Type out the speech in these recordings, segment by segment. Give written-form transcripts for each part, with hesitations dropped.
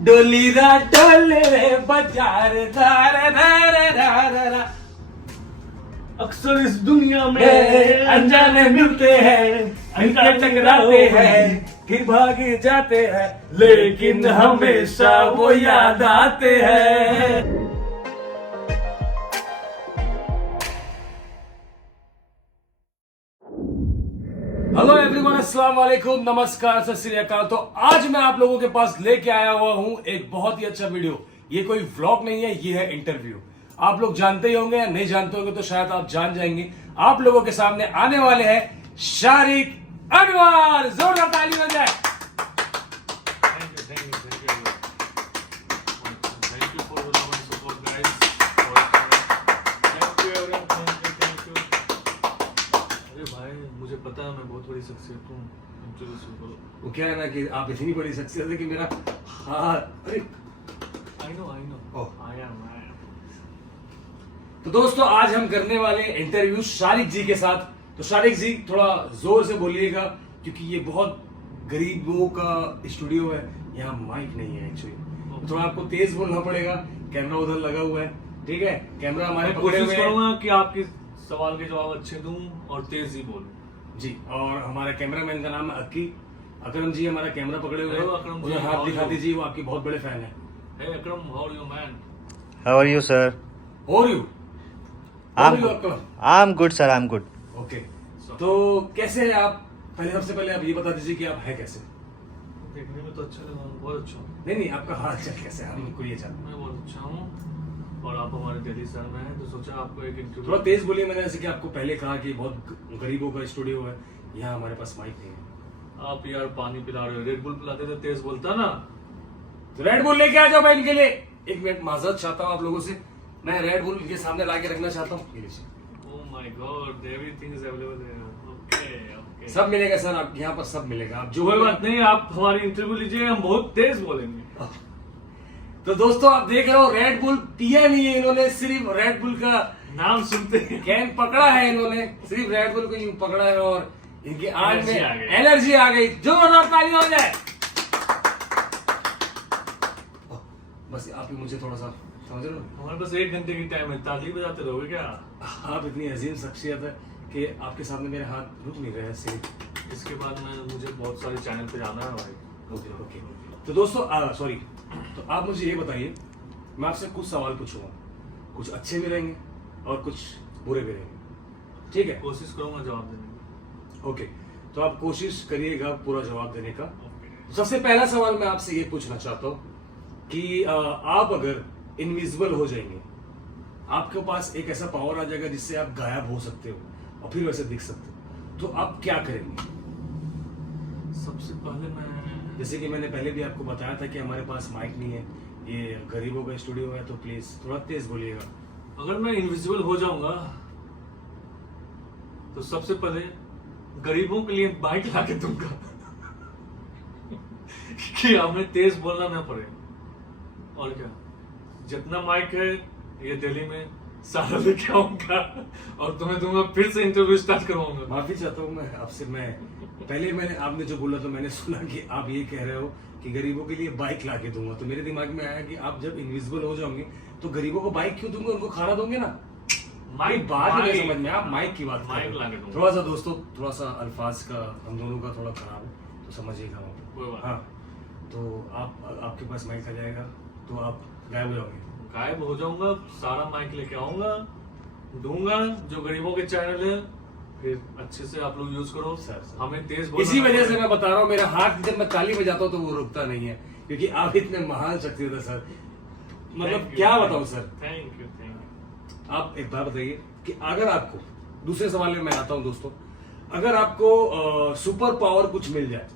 डोली रा डोले रे बाजार दार रा अक्सर इस दुनिया में अनजाने मिलते हैं, मिलकर टकराते हैं, फिर भागे जाते हैं, लेकिन हमेशा वो याद आते हैं। हेलो एवरीवन, अस्सलाम वालेकुम, नमस्कार, सत श्री अकाल। तो आज मैं आप लोगों के पास लेके आया हुआ हूं एक बहुत ही अच्छा वीडियो। ये कोई व्लॉग नहीं है, ये है इंटरव्यू। आप लोग जानते ही होंगे या नहीं जानते होंगे तो शायद आप जान जाएंगे। आप लोगों के सामने आने वाले हैं शारिक अनवर। जोरदार ताली हो जाए। मुझे पता है मैं बहुत बड़ी शख्सियत हूँ। वो क्या है ना कि आप इतनी बड़ी शख्सियत है कि मेरा अरे I know I am तो दोस्तों आज हम करने वाले इंटरव्यू शारिक जी के साथ। तो शारिक जी थोड़ा जोर से बोलिएगा क्योंकि ये बहुत गरीबों का स्टूडियो है, यहाँ माइक नहीं है एक्चुअली। थोड़ा आपको तेज बोलना पड़ेगा, कैमरा उधर लगा हुआ है, ठीक है? कैमरा हमारे पकड़े हुए हैं। करूंगा कि आपके सवाल के जवाब अच्छे दूं और तेज ही बोलूं जी। और हमारा कैमरामैन का नाम है अक्की। अकरम जी हमारा कैमरा पकड़े हुए हैं, उधर हाथ दिखा दीजिए, वो आपके बहुत बड़े फैन है। Hey Akram, how are you man? How are you, sir? और you I'm good, sir. I'm good. Okay. तो कैसे हैं आप? पहले सबसे पहले आप ये बता दीजिए कि आप है कैसे? देखने में तो अच्छा लगा, बहुत अच्छा हूँ। नहीं, आपका हाल चाल कैसे है? हमको ये जानना। मैं बहुत अच्छा हूँ और आप हमारे दिल्ली शहर में हैं तो सोचा आपको एक इंटरव्यू। थोड़ा तेज बोलिए। मैंने जैसे कि आपको पहले कहा कि बहुत गरीबों का स्टूडियो है, यहाँ हमारे पास माइक नहीं है। आप यार पानी पिला रहे हो, रेड बुल पिलाते थे, तेज बोलता ना। तो रेड बुल लेके आ जाओ मैं इनके लिए। एक मिनट माजरत चाहता हूँ आप लोगों से, मैं रेड बुल इनके सामने ला के रखना चाहता हूँ। Oh my God, everything is available here. Okay. सब मिलेगा सर, आप यहाँ पर सब मिलेगा। आप जो कोई बात नहीं, आप हमारी इंटरव्यू लीजिए, हम बहुत तेज बोलेंगे। तो दोस्तों आप देख रहे हो, रेड बुल पिया नहीं है इन्होंने, सिर्फ रेड बुल का नाम सुनते हैं कैन पकड़ा है इन्होंने, सिर्फ रेड बुल को यूं पकड़ा है और इनकी आंख में एलर्जी आ गई। जोरदार ताली हो जाए। बस आप ही मुझे थोड़ा सा समझ रहे हो, हमारे पास 1 घंटे की टाइम है, ताली बजाते रहोगे क्या? आप इतनी अजीम शख्सियत है कि आपके सामने मेरे हाथ रुक नहीं रहे हैं सिर्फ। इसके बाद मुझे बहुत सारे चैनल पे जाना है भाई। ओके। तो दोस्तों सॉरी, तो आप मुझे ये बताइए, मैं आपसे कुछ सवाल पूछूंगा, कुछ अच्छे भी रहेंगे और कुछ बुरे भी रहेंगे, ठीक है? कोशिश करूंगा जवाब देने की। ओके, तो आप कोशिश करिएगा पूरा जवाब देने का। सबसे पहला सवाल मैं आपसे ये पूछना चाहता हूँ कि आप अगर इनविजिबल हो जाएंगे, आपके पास एक ऐसा पावर आ जाएगा जिससे आप गायब हो सकते हो और फिर वैसे दिख सकते हो, तो आप क्या करेंगे? सबसे पहले मैं, जैसे कि मैंने पहले भी आपको बताया था कि हमारे पास माइक नहीं है, ये गरीबों का स्टूडियो है, तो प्लीज थोड़ा तेज बोलिएगा। अगर मैं इनविजिबल हो जाऊंगा तो सबसे पहले गरीबों के लिए बाइक ला के दूंगा कि हमें तेज बोलना ना पड़े। और क्या, जितना माइक है ये दिल्ली में सारा लेके आऊंगा और तुम्हें दूंगा, फिर से इंटरव्यू स्टार्ट करवाऊंगा। माफी चाहता हूँ मैं आपसे। मैंने आपने जो बोला तो मैंने सुना कि आप ये कह रहे हो कि गरीबों के लिए बाइक ला के दूंगा, तो मेरे दिमाग में आया कि आप जब इनविजिबल हो जाओगे तो गरीबों को बाइक क्यों दूंगे, उनको खाना दोगे ना। माइक बात नहीं समझ में, आप माइक की बात माइक ला के दूंगा। थोड़ा सा दोस्तों, थोड़ा सा अल्फाज का हम दोनों का थोड़ा खराब है तो समझिएगा। कोई बात। हाँ, तो आपके पास माइक आ जाएगा तो आप गायब हो जाओगे। गायब हो जाऊंगा, सारा माइक लेके आऊंगा, दूंगा जो गरीबों के चैनल है, फिर अच्छे से आप लोग यूज करो। सर, हमें तेज बोलना इसी वजह से मैं बता रहा हूँ, मेरा हाथ जब मैं ताली बजाता हूँ तो वो रुकता नहीं है, क्योंकि आप इतने महान शख्सियत है सर। मतलब क्या बताऊँ सर। Thank you. आप एक बात बताइए कि अगर आपको, दूसरे सवाल में मैं आता हूं दोस्तों, अगर आपको सुपर पावर कुछ मिल जाए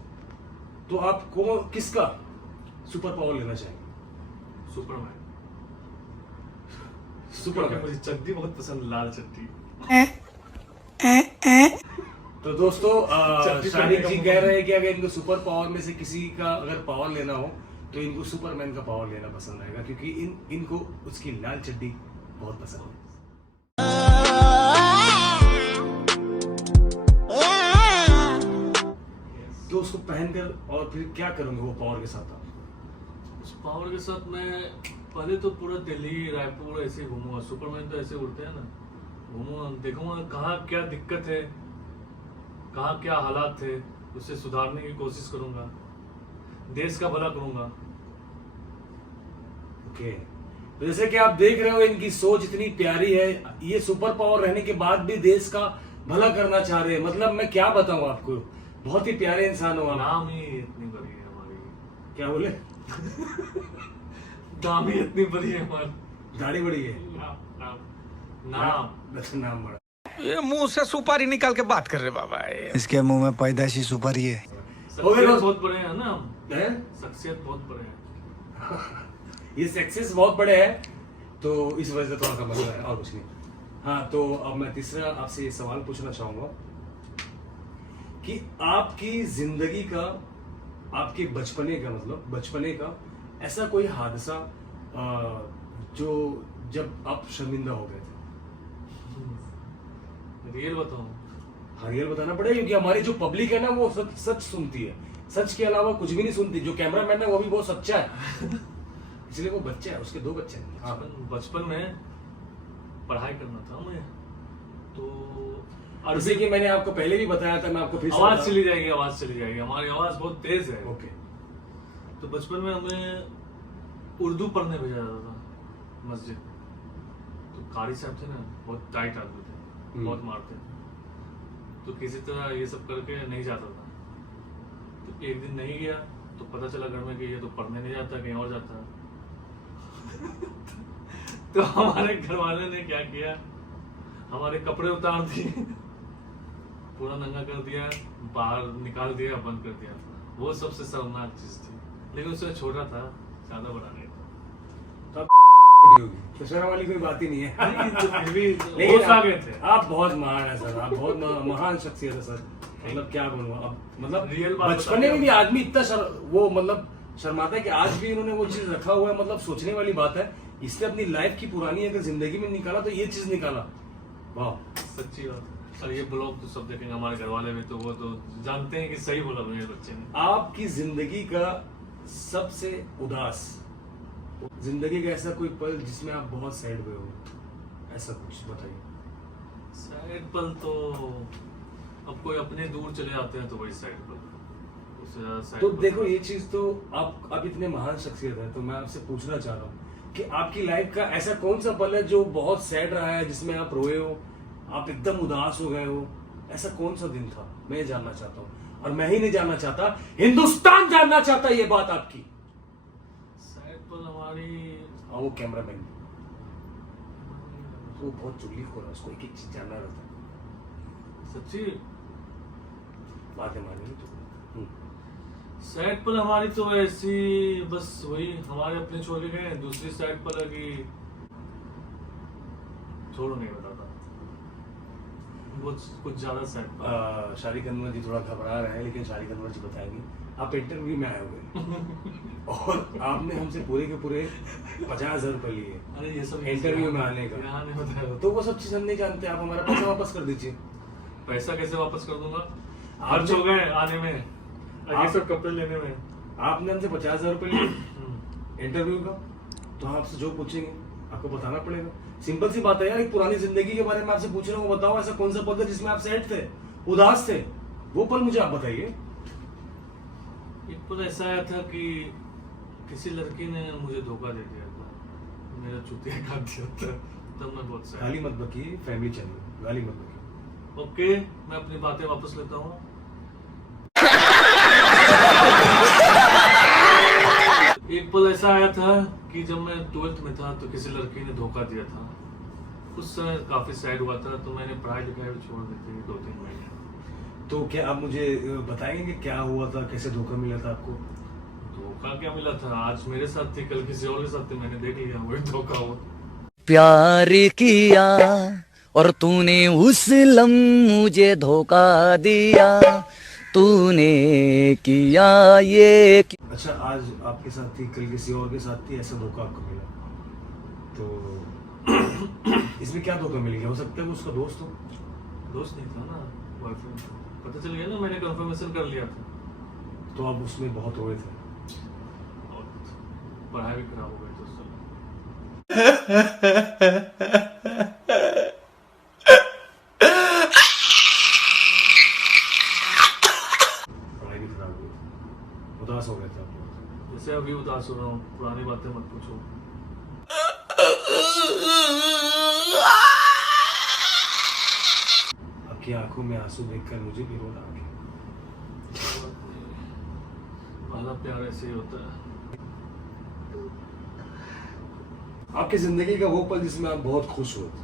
तो आपको किसका सुपर पावर लेना चाहेंगे? सुपरमैन। सुपरमैन। मुझे चड्डी बहुत पसंद, लाल चड्डी। तो दोस्तों चड्डी शारिक पहनने जी का कह रहे हैं कि अगर इनको सुपर पावर में से किसी का अगर पावर लेना हो तो इनको सुपरमैन का पावर लेना पसंद आएगा, क्योंकि इनको उसकी लाल चड्डी बहुत पसंद है। तो उसको पहनकर और फिर क्या करोगे वो पावर के साथ आप? उस पावर के साथ मैं पहले तो पूरा दिल्ली रायपुर ऐसे ही घूमूंगा। सुपरमैन तो ऐसे उड़ते हैं ना, घूमूंगा, देखूंगा कहाँ क्या दिक्कत है, कहाँ क्या हालात थे, उससे सुधारने की कोशिश करूंगा, देश का भला करूंगा। ओके, तो जैसे कि आप देख रहे हो इनकी सोच इतनी प्यारी है, ये सुपर पावर रहने के बाद भी देश का भला करना चाह रहे हैं। मतलब मैं क्या बताऊं आपको, बहुत ही प्यारे इंसान हो आप। नाम ही इतनी बड़ी है हमारी। क्या बोले? नाम ही इतनी बड़ी है हमारी। दाढ़ी बड़ी है, नाम बस नाम बड़ा। ये मुंह से सुपारी निकाल के बात कर रहे बाबा ये। इसके मुंह में पैदाइशी सुपारी है। शख्सियत बहुत बड़े हैं ना हम, हैं? शख्सियत बहुत बड़े हैं। ये सक्सेस बहुत बड़े हैं, तो इस वजह से थोड़ा सा मसला है और कुछ नहीं। हाँ, तो अब मैं तीसरा आपसे ये सवाल पूछना चाहूंगा कि आपकी जिंदगी का, आपके बचपने का, मतलब बचपने का ऐसा कोई हादसा जो जब आप शर्मिंदा हो गए थे। रियल बताऊं, हाँ, रियल बताना पड़ेगा, क्योंकि हमारी जो पब्लिक है ना वो सच सच सुनती है, सच के अलावा कुछ भी नहीं सुनती। जो कैमरामैन है वो भी बहुत सच्चा है, इसलिए वो बच्चा है, उसके 2 बच्चे हैं। हाँ, बचपन में पढ़ाई करना था मुझे, तो और जैसे कि मैंने आपको पहले भी बताया था, मैं आपको फिर से आवाज बताऊं। चली जाएगी, आवाज चली जाएगी, हमारी आवाज बहुत तेज है। ओके, तो बचपन में हमें उर्दू पढ़ने भेजा जाता था मस्जिद। तो कारी साहब थे ना, बहुत टाइट आदमी थे, बहुत मारते थे, तो किसी तरह ये सब करके नहीं जाता था। तो एक दिन नहीं गया तो पता चला घर में कि ये तो पढ़ने नहीं जाता, कहीं और जाता है। तो हमारे घर वाले ने क्या किया, हमारे कपड़े उतार दिए, पूरा नंगा कर दिया, बाहर निकाल दिया, बंद कर दिया। वो सबसे शर्मनाक चीज थी, लेकिन उससे छोटा था, ज्यादा बड़ा नहीं था। तो शर्म वाली कोई बात ही नहीं है। नहीं, तो फिर भी लेकिन होश आ गए थे। आप बहुत महान है सर, आप बहुत महान शख्सियत है सर। मतलब क्या बोलूं अब, मतलब रियल बात बचपने में भी बताइए। आदमी इतना वो मतलब शर्माता है कि आज भी इन्होंने वो चीज रखा हुआ है। मतलब सोचने वाली बात है, इसने अपनी लाइफ की पुरानी अगर जिंदगी में निकाला तो ये चीज निकाला। वाह, सच्ची बात है सर। ये ब्लॉग तो सब देखेंगे, हमारे घर वाले भी, तो वो तो जानते हैं कि सही बोला मेरे बच्चे ने। आपकी जिंदगी का सबसे उदास, जिंदगी का ऐसा कोई पल जिसमें आप बहुत सैड हुए हो, ऐसा कुछ बताइए। सैड पल तो अब कोई अपने दूर चले जाते हैं तो वही सैड पल, उससे ज्यादा सैड तो पल देखो नहीं। ये चीज तो आप इतने महान शख्सियत है, तो मैं आपसे पूछना चाह रहा हूँ कि आपकी लाइफ का ऐसा कौन सा पल है जो बहुत सैड रहा है, जिसमें आप रोए हो, आप एकदम उदास हो गए हो, ऐसा कौन सा दिन था? मैं ये जानना चाहता हूँ, और मैं ही नहीं जानना चाहता, हिंदुस्तान जानना चाहता है ये बात आपकी। सैड पल हमारी, हाँ, वो कैमरामैन वो बहुत चुगली हो रहा है, उसको एक एक चीज जानना रहता है, सच्ची बातें मानेंगे तो। सैड पल हमारी तो ऐसी, बस वही हमारे अपने छोले गए। दूसरी सैड पल है कि छोड़ो, नहीं बताता, वो कुछ ज्यादा सैड पल। शारिक अनवर जी थोड़ा घबरा रहे हैं, लेकिन शारिक अनवर जी बताएंगे। आप इंटरव्यू में आए हुए और आपने हमसे पूरे के पूरे 50,000 रुपए लिए अरे ये सब इंटरव्यू में आने का, यहाँ नहीं बताया। तो वो सब चीज हम नहीं जानते। आप हमारा पैसा वापस कर दीजिए। पैसा कैसे वापस कर दूंगा, आपने- खर्च हो गए आने में, ये आप- सब कपड़े लेने में। आपने हमसे 50,000 रुपए लिए इंटरव्यू का, तो हम आपसे जो पूछेंगे आपको बताना पड़ेगा। सिंपल सी बात है यार, एक पुरानी जिंदगी के बारे में आपसे पूछ रहा हूँ, बताओ ऐसा कौन सा पल था जिसमें आप सैड थे, उदास थे, वो पल मुझे आप बताइए। एक पल ऐसा आया था कि किसी लड़की ने मुझे धोखा दे दिया था, मेरा चुतिया काट दिया था, तब मैं बहुत सैड। गाली मत बकिए, फैमिली चैनल, गाली मत बकिए। ओके, मैं अपनी बातें वापस लेता हूँ। एक पल ऐसा आया था कि जब मैं 12th में था तो किसी लड़की ने धोखा दिया था। उस समय काफी सैड हुआ था, तो मैंने पढ़ाई लिखाई भी छोड़ दी थी 2-3 महीने। तो क्या आप मुझे बताएंगे कि क्या हुआ था, कैसे धोखा मिला था आपको? धोखा क्या मिला था, आज मेरे साथ थी, कल किसी और के साथ थी, मैंने देख लिया वही धोखा हुआ। प्यार किया और तूने उस मुझे धोखा दिया, तूने किया ये। अच्छा, आज आपके साथ थी, कल किसी और के साथ थी, ऐसा धोखा आपको मिला, तो इसमें क्या धोखा मिल गया? हो सकता है वो उसका दोस्त हो। दोस्त नहीं था ना, बॉयफ्रेंड था। पता चल गया ना, मैंने कंफर्मेशन कर लिया था। तो आप उसमें बहुत रोए थे। और पढ़ाई भी खराब हो गई तो उस समय। पढ़ाई भी खराब हुई, उदास हो गए थे आप लोग। जैसे अभी उदास हो रहा हूँ, पुरानी बातें मत पूछो। आपकी आंखों में आंसू देखकर मुझे भी रोना आ गया। पहला प्यार ऐसे ही होता है। आपकी जिंदगी का वो पल जिसमें आप बहुत खुश हुए थे।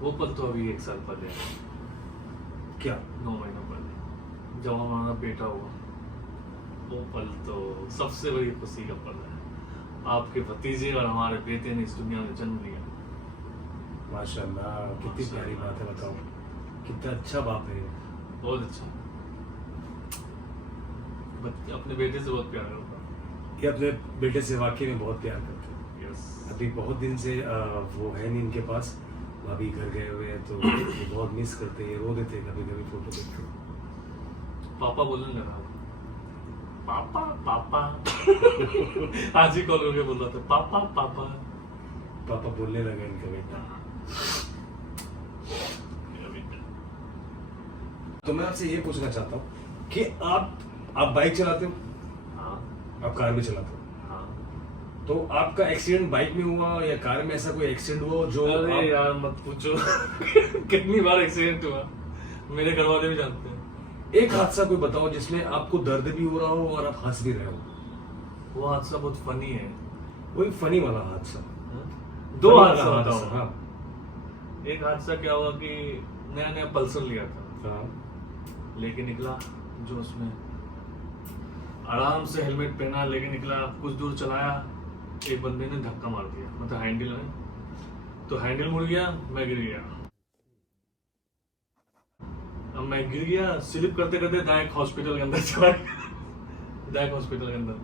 वो पल तो अभी 1 साल पहले है, क्या? 9 महीना पहले, जब हमारा बेटा हुआ। वो पल तो सबसे बड़ी खुशी का पल है। आपके भतीजे और हमारे बेटे ने इस दुनिया में जन्म लिया। माशाल्लाह, कितनी प्यारी बात है, बताओ कितना अच्छा बाप है ये। बहुत अच्छा। अपने बेटे से बहुत प्यार करता हूँ। ये अपने बेटे से वाकई में बहुत प्यार करते हैं। यस। अभी बहुत दिन से वो है नहीं इनके पास, भाभी घर गए हुए हैं तो ये बहुत मिस करते हैं, रो देते हैं कभी कभी फोटो देख के। पापा बोलने लगा, पापा पापा। आज ही कॉल करके बोल रहा था, पापा पापा। पापा बोलने लगे इनका बेटा। मेरा बेटा। तो मैं आपसे ये पूछना चाहता हूँ कि आप बाइक चलाते हो, हाँ आप कार भी चलाते हो, हाँ। तो आपका एक्सीडेंट बाइक में हुआ या कार में? ऐसा कोई एक्सीडेंट हुआ जो अरे आप... यार मत पूछो। कितनी बार एक्सीडेंट हुआ, मेरे घर वाले भी जानते हैं। एक हादसा कोई बताओ जिसमें आपको दर्द भी हो रहा हो और आप हंस भी रहे हो। वो हादसा बहुत फनी है। वही फनी वाला हादसा। दो फनी हादसा वाला बताओ। हाँ। एक हादसा क्या हुआ कि नया नया पल्सर लिया था, हाँ। लेके निकला, जो उसमें आराम से हेलमेट पहना लेके निकला, कुछ दूर चलाया, एक बंदे ने धक्का मार दिया, मतलब हैंडल में, तो हैंडल मुड़ गया, मैं गिर गया। अब मैं गिर गया, स्लिप करते करते डायरेक्ट हॉस्पिटल के अंदर चला गया। डायरेक्ट हॉस्पिटल के अंदर।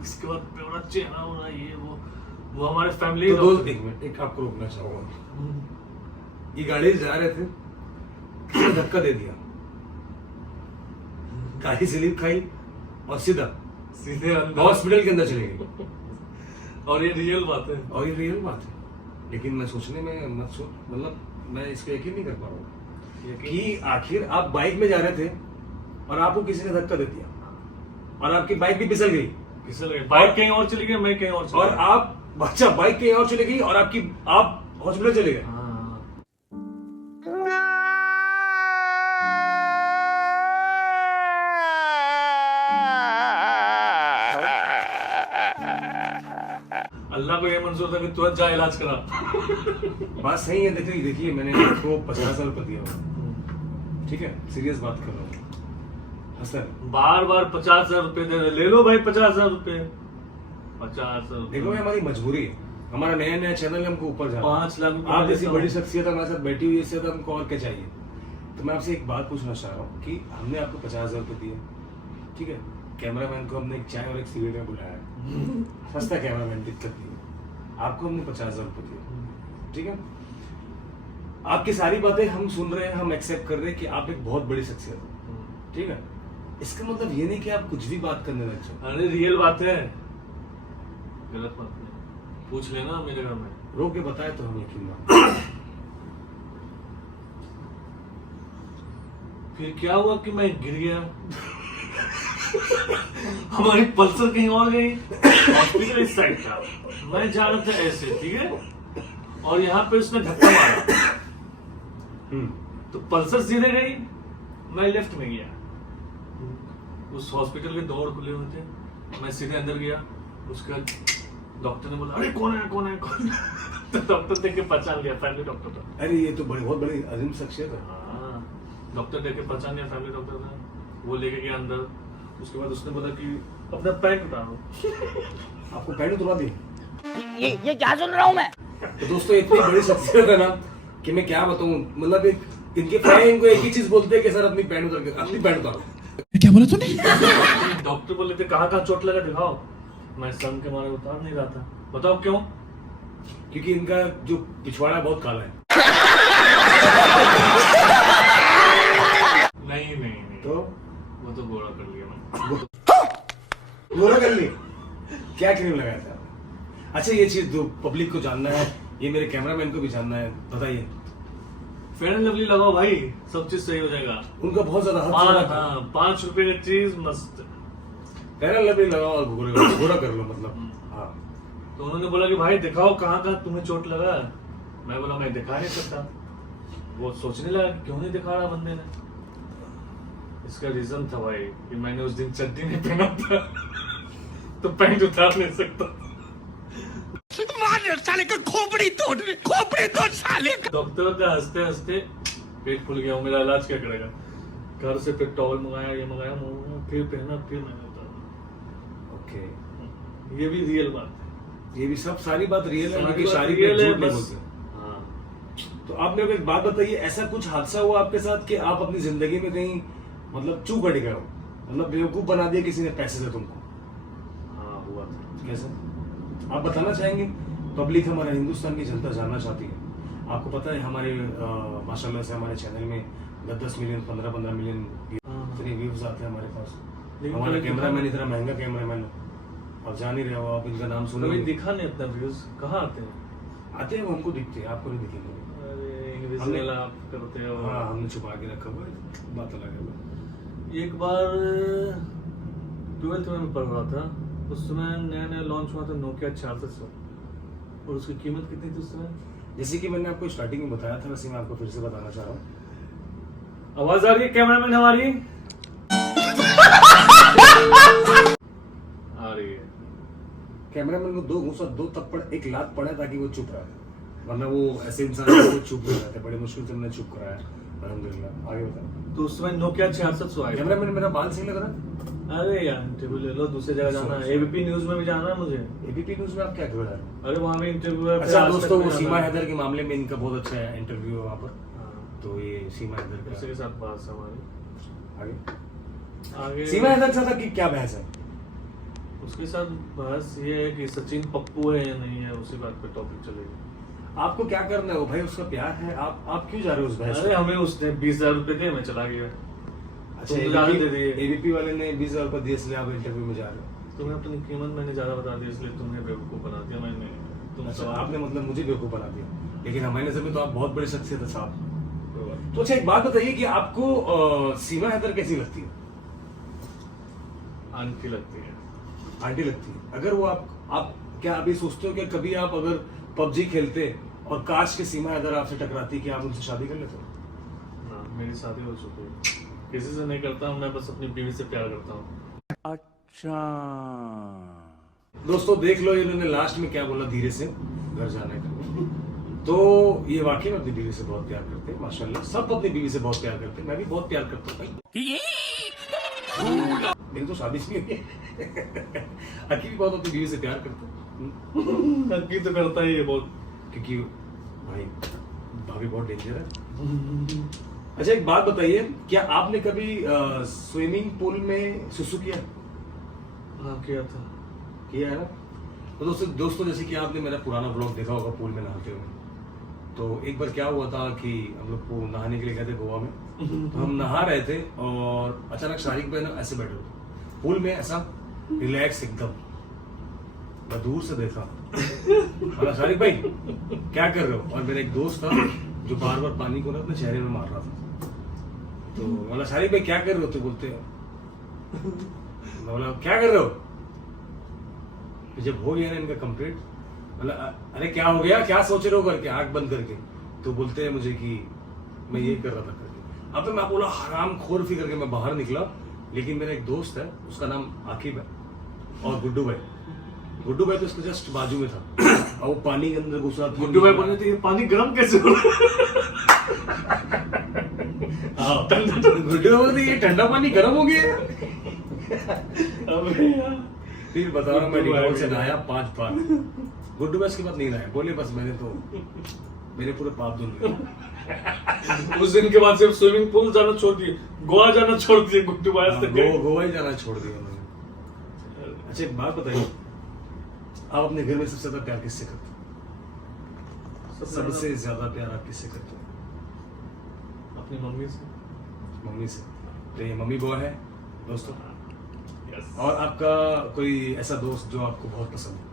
उसके बाद मेरा चेहरा हो रहा, ये वो हमारे फैमिली तो दोस्त, एक मिनट, एक आपको रोकना चाहूंगा। ये गाड़ी से जा रहे थे, किसी ने धक्का दे दिया, गाड़ी स्लिप खाई और सीधा सीधे अंदर हॉस्पिटल के अंदर चले गए। और ये रियल बात है। और ये रियल बात है, लेकिन मैं सोचने में मतलब मैं इस पे यकीन नहीं कर पा रहा हूँ कि आखिर आप बाइक में जा रहे थे और आपको किसी ने धक्का दे दिया और आपकी बाइक भी फिसल गई, बाइक कहीं और चली गई, मैं कहीं और चला और गया। आप बच्चा बाइक कहीं और चली गई और आप हॉस्पिटल चले गए। हाँ। अल्लाह को ये मंजूर था कि तुरंत जा इलाज करा। बात सही है। देखिए मैंने आपको 50,000 रुपये दिया हुआ, ठीक है, सीरियस बात कर रहा हूँ। हसन, बार बार 50,000 रुपए दे रहे, ले लो भाई 50,000 रुपए। 50,000 देखो ये हमारी मजबूरी है, हमारा नया नया चैनल है, हमको ऊपर जाना है। 5 लाख रुपए आप जैसी देता बड़ी हूँ। शख्सियत हमारे साथ बैठी हुई है, इससे तो हमको और क्या चाहिए। तो मैं आपसे एक बात पूछना चाह रहा हूँ कि हमने आपको 50,000 रुपये दिए, ठीक है, कैमरामैन को हमने एक चाय और एक सिगरेट में बुलाया है, सस्ता कैमरामैन, दिक्कत नहीं है, आपको हमने 50,000 रुपये दिए, ठीक है। आपकी सारी बातें हम सुन रहे हैं, हम एक्सेप्ट कर रहे हैं कि आप एक बहुत बड़ी शख्सियत हो, ठीक है। इसका मतलब ये नहीं कि आप कुछ भी बात करने लग जाओ। अरे रियल बात है, गलत बात नहीं। पूछ लेना मेरे घर में। रो के बताए तो हम यकीन मान। फिर क्या हुआ कि मैं गिर गया। हमारी पल्सर कहीं और गई, हॉस्पिटल इस साइड था, मैं जा रहा था ऐसे, ठीक है, और यहाँ पे उसने धक्का मारा, तो पल्सर सीधे गई, मैं लेफ्ट में गया। उस हॉस्पिटल के डोर खुले हुए थे, मैं सीधे अंदर गया। उसके बाद डॉक्टर ने बोला, अरे कौन है कौन है कौन है? तो डॉक्टर देख के पहचान लिया, फैमिली डॉक्टर था। अरे ये तो बहुत बड़ी अजीम शख्सियत है। हाँ, डॉक्टर देख के पहचान लिया, फैमिली डॉक्टर था। वो लेके गया अंदर। उसके बाद उसने बोला कि अपना पैंट उतारो। आपको पैंट उतरवा दी? ये क्या सुन रहा हूँ मैं? तो दोस्तों इतनी बड़ी शख्सियत है ना कि मैं क्या बताऊं, मतलब एक इनके फैन को एक ही चीज बोलते हैं कि सर अपनी पैंट उतार के, अपनी पैंट उतारो। क्या बोला तूने? डॉक्टर बोले थे कहाँ कहाँ चोट लगा दिखाओ। मैं सन के मारे उतार नहीं रहा था। बताओ क्यों? क्योंकि इनका जो पिछवाड़ा बहुत काला है। वो तो गोरा कर लिया मैंने। गोरा कर लिए? क्या क्रीम लगाया था? अच्छा ये चीज जो पब्लिक को जानना है, ये मेरे कैमरामैन को भी जानना है, बताइए। फेयर एंड लवली लगाओ भाई, सब चीज सही हो जाएगा। उनका बहुत ज्यादा हद से ज्यादा हाँ, 5 रुपए की चीज मस्त। फेयर एंड लवली लगाओ और गोरा कर लो, मतलब हाँ। तो उन्होंने बोला कि भाई दिखाओ कहाँ कहाँ तुम्हें चोट लगा। मैं बोला मैं दिखा नहीं सकता। वो सोचने लगा कि क्यों नहीं दिखा रहा बंदे ने। इसका रीजन था भाई कि मैंने उस दिन चड्डी नहीं पहना था तो पैंट उतार नहीं सकता। साले का खोपड़ी तोड़ साले का। डॉक्टर का हंसते हंसते पेट फूल गया, वो मेरा इलाज क्या करेगा। घर से फिर टॉवल मंगाया, ये मंगाया, फिर पहना, फिर मैंने उतारा। ओके, ये भी रियल बात है। ये भी सब सारी बात रियल है, सारी लेकिन बात सारी real है, झूठ नहीं बस। बोलते। हाँ, तो आपने एक बात बताइए, ऐसा कुछ हादसा हुआ आपके साथ कि आप अपनी जिंदगी में कहीं मतलब चूक अड़ गए हो, मतलब बेवकूफ बना दिया किसी ने पैसे से तुमको? हाँ हुआ था। कैसे, आप बताना चाहेंगे? पब्लिक हमारा हिंदुस्तान की जनता जानना चाहती है। आपको पता है हमारे माशाल्लाह से हमारे चैनल में 10-10 मिलियन 15-15 मिलियन इतने व्यूज आते हैं हमारे पास। लेकिन हमारा कभी कैमरामैन इतना महंगा कैमरामैन है, आप जान ही रहे हो, आप इनका नाम कभी सुनो। दिखा नहीं अपना व्यूज, कहाँ आते हैं? आते हैं वो, हमको दिखते हैं, आपको नहीं दिखेंगे। अरे इनविजिबल आप करते हो। हाँ, हमने छुपा के रखा हुआ है, बात अलग है। एक बार 12th में पढ़ रहा था, उस समय नया नया लॉन्च हुआ था नोकिया 600, और उसकी कीमत कितनी थी उस समय? जैसे कि मैंने आपको स्टार्टिंग में बताया था, वैसे मैं आपको फिर से बताना चाह रहा हूँ। आवाज आ रही है कैमरामैन हमारी? आ रही है। कैमरामैन को 2 घूंसा 2 थप्पड़ 1 लात पड़ा ताकि वो चुप रहा, वरना वो ऐसे इंसान है, वो चुप नहीं रहते। बड़े मुश्किल से मैंने चुप कराया, अल्हम्दुलिल्लाह। आगे बताओ। तो उस समय नोकिया 600 आया था। कैमरामैन मेरा बाल सही लग रहा है? अरे यार इंटरव्यू ले लो, दूसरी जगह जाना है। एबीपी न्यूज में भी जाना है मुझे। एबीपी न्यूज में आप क्या कर रहे हैं? अरे वहाँ भी इंटरव्यू है। अच्छा दोस्तों, वो सीमा हैदर के मामले में इनका बहुत अच्छा इंटरव्यू है वहाँ पर। हाँ, तो ये सीमा हैदर उसी के का साथ बात है हमारी। आगे आगे सीमा हैदर के साथ की क्या बहस है? उसके साथ बस ये है कि सचिन पप्पू है या नहीं है, उसी बात पे टॉपिक चलेगी। आपको क्या करना है? वो भाई उसका प्यार है, आप क्यों जा रहे हो उस बहस अरे में? हमें उसने 20,000 रुपए दिए, मैं चला गया। अच्छा, तुम ज्यादा दे दिए। एबीपी वाले ने 20,000 रुपये दिए, इसलिए आप इंटरव्यू में जा रहे हो? तुम्हें अपनी कीमत मैंने ज्यादा बता दी, इसलिए तुम्हें बेवकूफ बना दिया मैंने। तुम अच्छा, सवाल आपने मतलब मुझे बेवकूफ बना दिया, लेकिन हमारे नजर में तो आप बहुत बड़ी शख्सियत है साहब। कोई बात नहीं। तो अच्छा एक बात बताइए कि आपको सीमा हैदर कैसी लगती है? आंटी लगती है। आंटी लगती है? अगर वो आप क्या अभी सोचते हो कि कभी आप अगर पबजी खेलते और काश के सीमा हैदर आपसे टकराती, कि आप उनसे शादी कर लेते हो? ना, मेरी शादी हो चुकी है, किसी से नहीं करता हूँ, मैं बस अपनी बीवी से प्यार करता हूँ। अच्छा दोस्तों देख लो इन्होंने लास्ट में क्या बोला, धीरे से घर जाने का। तो ये वाकई में अपनी बीवी से बहुत प्यार करते हैं माशाल्लाह, सब अपनी बीवी से बहुत प्यार करते हैं, मैं भी बहुत प्यार करता हूँ भाई। मेरी तो शादी नहीं हुई है। अकी भी बहुत अपनी बीवी से प्यार करते हैं। नक्की तो करता ही है बहुत। क्योंकि भाई भाभी बहुत डेंजर है। अच्छा एक बात बताइए, क्या आपने कभी स्विमिंग पूल में सुसु किया? हाँ किया था। किया है ना? तो दोस्तों जैसे कि आपने मेरा पुराना व्लॉग देखा होगा पूल में नहाते हुए, तो एक बार क्या हुआ था कि हम लोग को नहाने के लिए गए थे गोवा में। तो हम नहा रहे थे और अचानक शारिक भाई ना ऐसे बैठे हुए पूल में, ऐसा रिलैक्स एकदम। मैं दूर से देखा, बोला शारिक भाई क्या कर रहे हो? और मेरा एक दोस्त था जो बार बार पानी को ना अपने चेहरे में मार रहा था। तो बोला शारिक भाई क्या कर रहे हो? तो बोलते मैं बोला क्या कर रहे हो? जब हो गया ना इनका कंप्लीट, बोला अरे क्या हो गया, क्या सोच रहे हो करके आंख बंद करके। तो बोलते हैं मुझे कि मैं ये कर रहा था करके। अब तो मैं बोला हराम खोर फिर करके मैं बाहर निकला, लेकिन मेरा एक दोस्त है उसका नाम आकिब है और गुड्डू भाई तो इसके जस्ट बाजू में था और वो पानी के अंदर घुसा। गुड्डू भाई बोलने थे पानी गर्म कैसे हो रहा है? गुड्डू भाई बोलते ये ठंडा पानी गर्म हो गया। अबे यार। फिर बता रहा हूँ मैं गुड्डू भाई डिकॉल से नहाया 5 बार। गुड्डू भाई इसके बाद नहीं नहाया, बोले बस मैंने तो मेरे पूरे पाप धुल गए। उस दिन के बाद सिर्फ स्विमिंग पूल जाना छोड़ दिए, गोवा जाना छोड़ दिए गुड्डू भाई से। गोवा ही जाना छोड़ दिया उन्होंने। अच्छा एक बात बताइए, आप अपने घर में सबसे ज्यादा प्यार किससे करते हो? सबसे ज्यादा प्यार आप किससे करते हो? अपनी मम्मी से। मम्मी से। तो ये मम्मी बॉय है दोस्तों। Yes. और आपका कोई ऐसा दोस्त जो आपको बहुत पसंद है?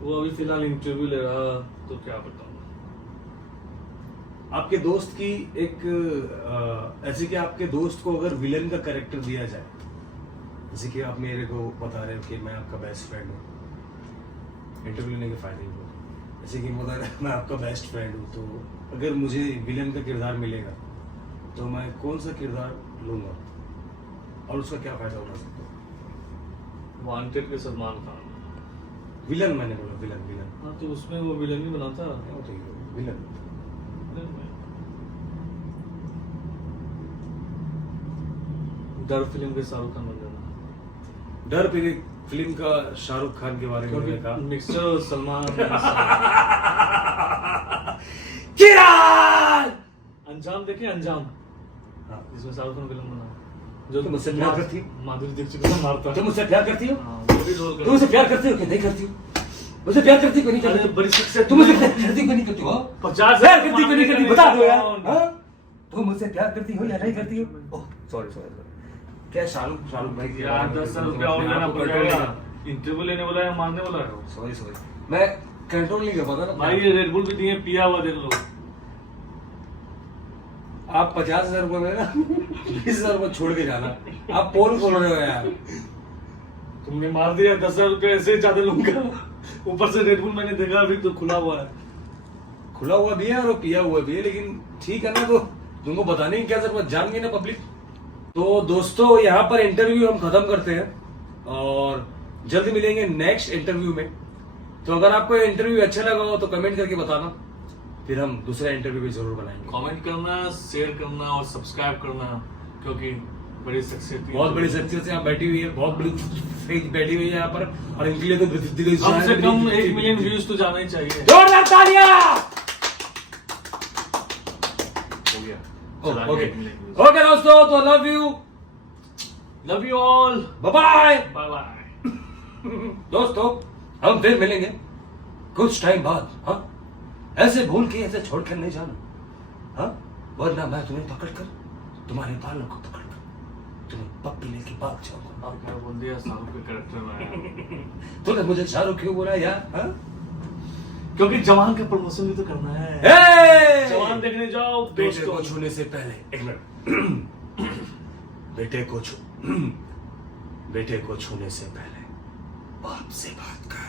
वो अभी फिलहाल इंटरव्यू ले रहा, तो क्या बताऊँ। आपके दोस्त की एक ऐसे कि आपके दोस्त को अगर विलन का कैरेक्टर दिया जाए, जैसे कि आप मेरे को बता रहे हो कि मैं आपका बेस्ट फ्रेंड हूँ, इंटरव्यू लेने के फायदे ही बहुत। जैसे कि बता रहे मैं आपका बेस्ट फ्रेंड हूँ, तो अगर मुझे विलन का किरदार मिलेगा तो मैं कौन सा किरदार लूँगा और उसका क्या फायदा उठा सकता हूँ? वांटेड के सलमान खान। विलन मैंने बोला, विलन विलन। हाँ तो उसमें वो विलन ही बना था। विलन। डर फिल्म के शाहरुख खान बन जाना। डर फिल्म का शाहरुख खान के बारे में मैंने कहा। मिक्सर सलमान। किरान! अंजाम देखे, अंजाम, हाँ। जिसमें शाहरुख खान विलन बना, जो तुम मुझसे प्यार करती हो? माधुरी दीक्षित को मारता तुम मुझसे प्यार करती हो? हाँ, वो भी रोल तुम मुझसे प्यार करती हो कि नहीं करती हो? मुझसे प्यार करती हो कि नहीं अरे करती हो? बड़ी शख्सियत। तुम मुझसे प्यार करती हो कि नहीं करती हो? 50 प्यार करती हो कि नहीं करती हो? बता दो यार। कौन? हाँ? तुम मुझसे प्यार करती हो या नहीं करती हो? Oh sorry sorry. क्या शाहरुख भाई की यार 10 रुपया और देना पड़ेगा। इंटरव्यू लेने बोला है, मारने बोला है। सॉरी सॉरी, मैं कंट्रोल नहीं कर पाता ना भाई ये रेड बुल भी दिए, पिया हुआ देख लो। आप 50,000 रुपए में ना 20,000 रुपए छोड़ के जाना। आप पोल खोल रहे हो यार। तुमने मार दिया, 10,000 रुपए ऐसे ही ज्यादा लूंगा। ऊपर से रेड बुल मैंने देखा अभी तो खुला हुआ है। खुला हुआ भी है और पिया हुआ भी है, लेकिन ठीक है ना, तो तुमको बताने की क्या जरूरत, जान गई ना पब्लिक। तो दोस्तों यहाँ पर इंटरव्यू हम खत्म करते हैं और जल्द मिलेंगे नेक्स्ट इंटरव्यू में। तो अगर आपको इंटरव्यू अच्छा लगा हो तो कमेंट करके बताना, फिर हम दूसरा इंटरव्यू भी जरूर बनाएंगे। कमेंट करना, शेयर करना और सब्सक्राइब करना, क्योंकि बड़ी शख्सियत, बहुत बड़ी शख्सियत यहाँ बैठी हुई है, बहुत बड़ी फेक बैठी हुई है यहाँ पर, और इनके लिए तो कम से कम 1 मिलियन व्यूज तो जाना ही चाहिए। जोरदार तालियां! हो गया। ओके ओके दोस्तों, तो love you all, bye bye. Bye bye. दोस्तों हम फिर मिलेंगे कुछ टाइम बाद। हाँ, ऐसे भूल के ऐसे छोड़ कर नहीं जाना। हाँ, वरना मैं तुम्हें पकड़कर तुम्हारे बालों को पकड़कर तुम्हें पप्पी लेके भाग जाऊंगा। क्या बोल दिया, शाहरुख के कैरेक्टर में आया। तूने मुझे शाहरुख क्यों बोला यार? हाँ? क्योंकि जवान का प्रमोशन भी तो करना है। हे! जवान देखने जाओ बेटे को दोस्तों। छूने से पहले एक मिनट। बेटे को छूने से पहले बाप से बात कर।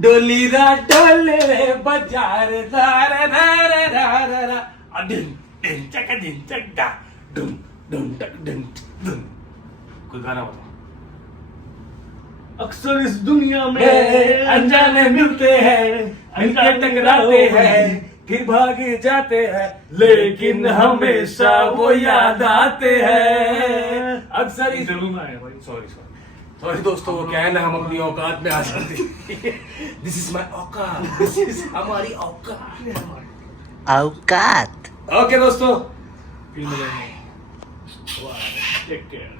डोली रा डोले रे बाजार दार दार दार रा अडिन डिन चक डा डुम डुम टक डिन डुम। कोई गाना बताओ। अक्सर इस दुनिया में अनजाने मिलते हैं, मिलके टकराते हैं, फिर भाग जाते हैं, लेकिन हमेशा वो याद आते हैं। अक्सर इस इंटरव्यू में आया भाई। सॉरी दोस्तों, वो क्या है ना, हम अपनी औकात में आ जाते हैं। दिस इज माई औकात, दिस इज हमारी औकात। औकात। ओके दोस्तों, फिर मिलेंगे। Take care.